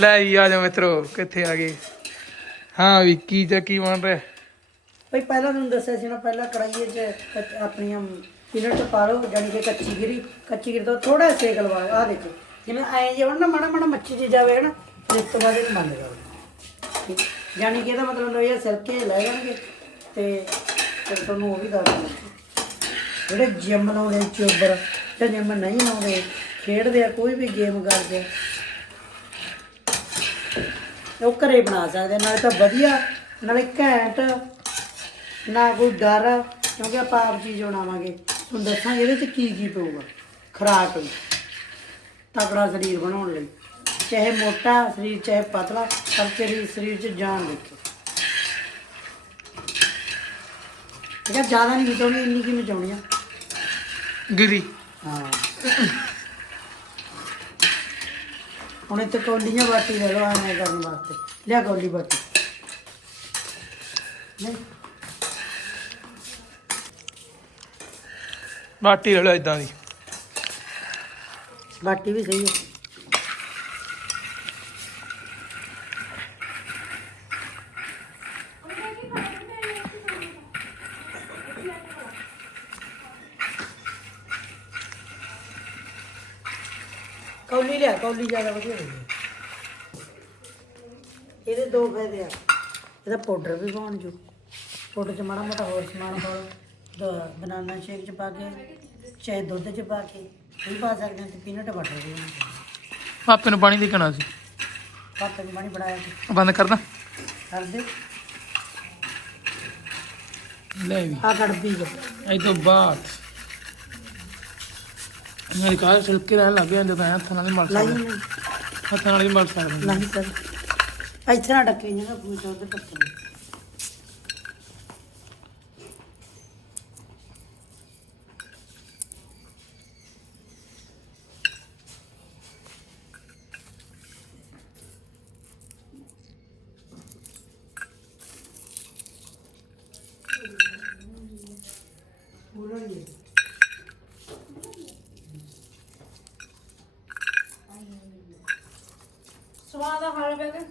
ਲੈ ਜੀ, ਆ ਜਾ ਮਿੱਤਰੋ, ਕਿੱਥੇ ਆ ਗਏ? ਹਾਂ ਵੀ, ਕੀ ਕੀ ਬਣ ਰਿਹਾ? ਭਈ ਪਹਿਲਾਂ ਤੁਹਾਨੂੰ ਦੱਸਿਆ ਸੀ ਨਾ, ਪਹਿਲਾਂ ਕੜਾਈਏ 'ਚ ਕੱਚ- ਆਪਣੀਆਂ ਪੀਨਟ ਪਾ ਲਓ ਜਾਨੀ ਕਿ ਕੱਚੀ ਗਿਰੀ ਕੱਚੀ ਗਿਰੀ ਤੋਂ ਥੋੜਾ ਸੇਕ ਲਵਾਓ ਆ ਦੇਖੋ, ਜਿਵੇਂ ਐਂ ਜੇ ਹੁਣ ਨਾ, ਮਾੜਾ ਮਾੜਾ ਮੱਛੀ ਜੀ ਜਾਵੇ ਨਾ ਫਿਰ ਇਸ ਤੋਂ ਬਾਅਦ ਇਹਨੂੰ ਬੰਦ ਕਰੋ। ਠੀਕ? ਜਾਨੀ ਕਿ ਇਹਦਾ ਮਤਲਬ ਇਹ ਸਿਰਕੇ ਲੈ ਜਾਣਗੇ, ਤੇ ਫਿਰ ਤੁਹਾਨੂੰ ਉਹ ਵੀ ਦੱਸ ਦਿੰਦੇ ਜਿਹੜੇ ਜਿਮ ਲਾਉਂਦੇ ਚੋਬਰ ਜਾਂ ਜਿਮ ਨਹੀਂ ਆਉਂਦੇ ਖੇਡਦੇ ਆ, ਕੋਈ ਵੀ ਗੇਮ ਕਰਦੇ ਆ ਉਹ ਘਰੇ ਬਣਾ ਸਕਦੇ ਨਾਲੇ ਤਾਂ ਵਧੀਆ ਨਾਲੇ ਘੈਂਟ ਨਾ ਕੋਈ ਡਰ ਕਿਉਂਕਿ ਆਪਾਂ ਆਪ ਚੀਜ਼ ਬਣਾਵਾਂਗੇ। ਤੁਹਾਨੂੰ ਦੱਸਾਂਗੇ ਇਹਦੇ ਚ ਕੀ ਕੀ ਪਊਗਾ ਖੁਰਾਕ ਤਕੜਾ ਸਰੀਰ ਬਣਾਉਣ ਲਈ। ਚਾਹੇ ਮੋਟਾ ਸਰੀਰ ਚਾਹੇ ਪਤਲਾ ਪਰ ਤੇਰੀ ਸਰੀਰ 'ਚ ਜਾਨ ਦੇਖੋ। ਠੀਕ ਹੈ ਜ਼ਿਆਦਾ ਨਹੀਂ ਮਚਾਉਣੀ ਇੰਨੀ ਕੀ ਮਚਾਉਣੀ ਆ? ਗਿਰੀ। ਹਾਂ। ਹੁਣ ਇੱਥੇ ਕੌਲੀਆਂ ਬਾਟੀ ਲੈ ਲਓ ਐਵੇਂ ਕਰਨ ਵਾਸਤੇ। ਲਿਆ ਕੌਲੀ ਬਾਟੀ। ਨਹੀਂ ਬਾਟੀ ਲੈ ਲਓ ਇਦਾਂ ਦੀ। ਬਾਟੀ ਵੀ ਸਹੀ ਹੈ। ਕੌਲੀ ਲਿਆ ਕੌਲੀ ਜ਼ਿਆਦਾ ਵਧੀਆ ਹੁੰਦੀ ਹੈ। ਇਹਦੇ ਦੋ ਫਾਇਦੇ ਆ। ਇਹਦਾ ਪਾਊਡਰ ਵੀ ਬਣ ਜੂ ਪਾਊਡਰ ਚ ਮਾੜਾ ਮੋਟਾ ਹੋਰ ਸਮਾਨ ਪਾ ਲਓ ਬਨਾਨਾ ਸ਼ੇਕ ਚ ਪਾ ਕੇ ਚਾਹੇ ਦੁੱਧ ਚ ਪਾ ਕੇ ਵੀ ਪਾ ਸਕਦੇ ਹਾਂ ਤੇ ਪੀਨਟ ਬਟਰ ਵੀ ਬਣਾ ਸਕਦੇ ਪਾਪੇ ਨੂੰ ਪਾਣੀ ਦੇਖਣਾ ਸੀ। ਪਾਪਾ ਜੀ ਪਾਣੀ ਬਣਾਇਆ ਸੀ। ਬੰਦ ਕਰਦਾ ਕਰ ਦੇ। ਲੈ ਵੀ। ਆ ਕੜਬੀ ਜੋ ਇਹ ਤੋਂ ਬਾਅਦ ਮੇਰੇ ਕਾਲ ਸਿਲਕੇ ਰਹਿਣ ਲੱਗ ਜਾਂਦੇ ਤਾਂ ਹੱਥਾਂ ਨਾਲ ਹੀ ਮਲ ਲਾਈ ਸਕਦੇ। ਹੱਥਾਂ ਨਾਲ ਹੀ ਮਲ ਸਕਦੇ। ਨਹੀਂ ਸਰ। ਇੱਥੇ ਨਾ ਡੱਕੇ ਜਿਹੜਾ ਪੂਛ ਉਹਦੇ ਪੱਤੇ Subhane harabenin